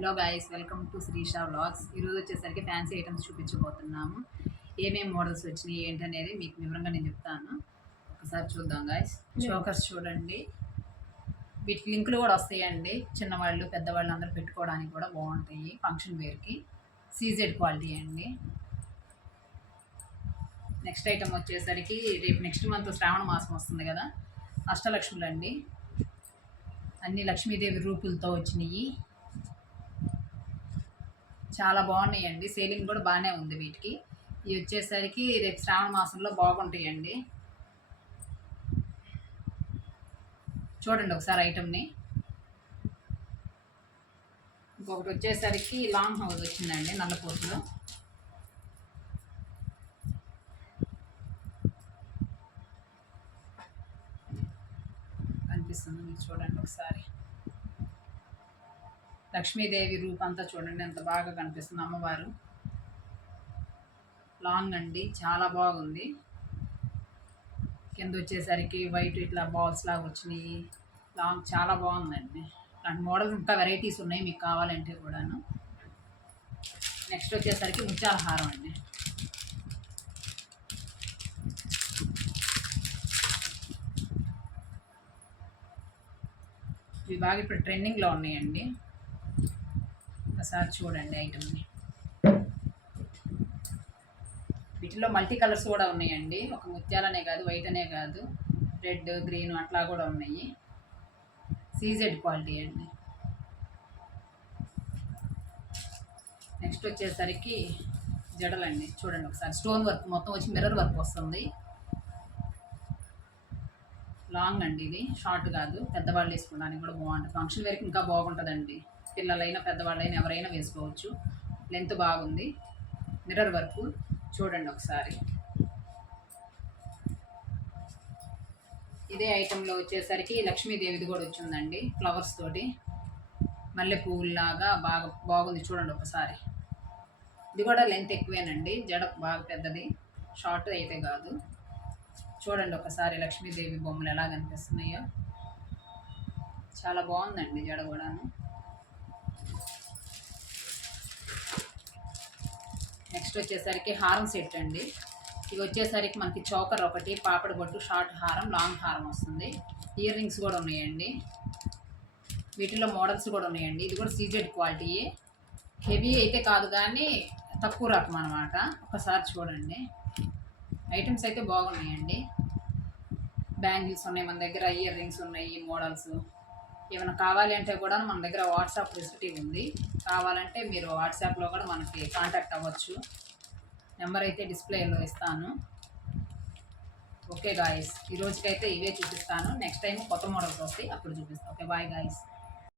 Hello guys, welcome to Srisha vlogs. ఈరోజు వచ్చేసరికి fancy items చూపించబోతున్నాము. ఏమేమి మోడల్స్ వచ్చినాయి ఏంటనేది మీకు వివరంగా నేను చెప్తాను. ఒకసారి చూద్దాం గాయస్. చోకర్స్ చూడండి, వీటికి లింకులు కూడా వస్తాయండి. చిన్నవాళ్ళు పెద్దవాళ్ళు అందరూ పెట్టుకోవడానికి కూడా బాగుంటాయి. ఫంక్షన్ వేర్కి సీజెడ్ క్వాలిటీ అండి. నెక్స్ట్ ఐటమ్ వచ్చేసరికి రేపు నెక్స్ట్ మంత్ శ్రావణ మాసం వస్తుంది కదా, అష్టలక్ష్ములు అండి. అన్ని లక్ష్మీదేవి రూపులతో వచ్చినాయి. చాలా బాగున్నాయండి. సేలింగ్ కూడా బాగానే ఉంది వీటికి. ఇవి వచ్చేసరికి రేపు శ్రావణ మాసంలో బాగుంటాయండి. చూడండి ఒకసారి ఐటమ్ని. ఇంకొకటి వచ్చేసరికి లాంగ్ హౌస్ వచ్చిందండి, నల్లపూసలో. కనిపిస్తుంది మీకు, చూడండి ఒకసారి. లక్ష్మీదేవి రూపంతా చూడండి ఎంత బాగా కనిపిస్తుంది, అమ్మవారు. లాంగ్ అండి, చాలా బాగుంది. కింద వచ్చేసరికి వైట్ ఇట్లా బాల్స్ లాగా వచ్చినాయి. లాంగ్ చాలా బాగుందండి. అలాంటి మోడల్స్ ఇంకా వెరైటీస్ ఉన్నాయి మీకు కావాలంటే కూడాను. నెక్స్ట్ వచ్చేసరికి ముత్యాల హారం అండి. ఇవి బాగా ఇప్పుడు ట్రెండింగ్లో ఉన్నాయండి. ఒకసారి చూడండి ఐటమ్ని. వీటిలో మల్టీ కలర్స్ కూడా ఉన్నాయండి. ఒక ముత్యాలనే కాదు, వైట్ అనే కాదు, రెడ్ గ్రీన్ అట్లా కూడా ఉన్నాయి. సీజెడ్ క్వాలిటీ అండి. నెక్స్ట్ వచ్చేసరికి జడలండి. చూడండి ఒకసారి, స్టోన్ వర్క్ మొత్తం వచ్చి మిర్రర్ వర్క్ వస్తుంది. లాంగ్ అండి, ఇది షార్ట్ కాదు. పెద్దవాళ్ళు వేసుకోవడానికి కూడా బాగుంటుంది. ఫంక్షన్ వేర్కి ఇంకా బాగుంటుందండి. పిల్లలైనా పెద్దవాళ్ళైనా ఎవరైనా వేసుకోవచ్చు. లెంత్ బాగుంది, మిర్రర్ వర్క్. చూడండి ఒకసారి. ఇదే ఐటెంలో వచ్చేసరికి లక్ష్మీదేవిది కూడా వచ్చిందండి, ఫ్లవర్స్ తోటి మల్లె పువ్వులాగా బాగుంది. చూడండి ఒకసారి. ఇది కూడా లెంత్ ఎక్కువేనండి, జడ బాగా పెద్దది, షార్ట్ అయితే కాదు. చూడండి ఒకసారి లక్ష్మీదేవి బొమ్మలు ఎలా కనిపిస్తున్నాయో. చాలా బాగుందండి జడ కూడాను. నెక్స్ట్ వచ్చేసరికి హారం సెట్ అండి. ఇవి వచ్చేసరికి మనకి చోకర్ ఒకటి, పాపడి బొట్టు, షార్ట్ హారం, లాంగ్ హారం వస్తుంది. ఇయర్ రింగ్స్ కూడా ఉన్నాయండి. వీటిలో మోడల్స్ కూడా ఉన్నాయండి. ఇది కూడా సీజెడ్ క్వాలిటీ. హెవీ అయితే కాదు కానీ తక్కువ రకం అనమాట. ఒకసారి చూడండి. ఐటమ్స్ అయితే బాగున్నాయండి. బ్యాంగిల్స్ ఉన్నాయి మన దగ్గర, ఇయర్ రింగ్స్ ఉన్నాయి, మోడల్స్. ఏమైనా కావాలి అంటే కూడా మన దగ్గర వాట్సాప్ ఫెసిలిటీ ఉంది. కావాలంటే మీరు వాట్సాప్లో కూడా మనకి కాంటాక్ట్ అవ్వచ్చు. నెంబర్ అయితే డిస్ప్లేలో ఇస్తాను. ఓకే గాయస్, ఈ రోజుకైతే ఇవే చూపిస్తాను. నెక్స్ట్ టైం కొత్త మోడల్స్ వస్తాయి, అప్పుడు చూపిస్తాను. Okay, bye guys.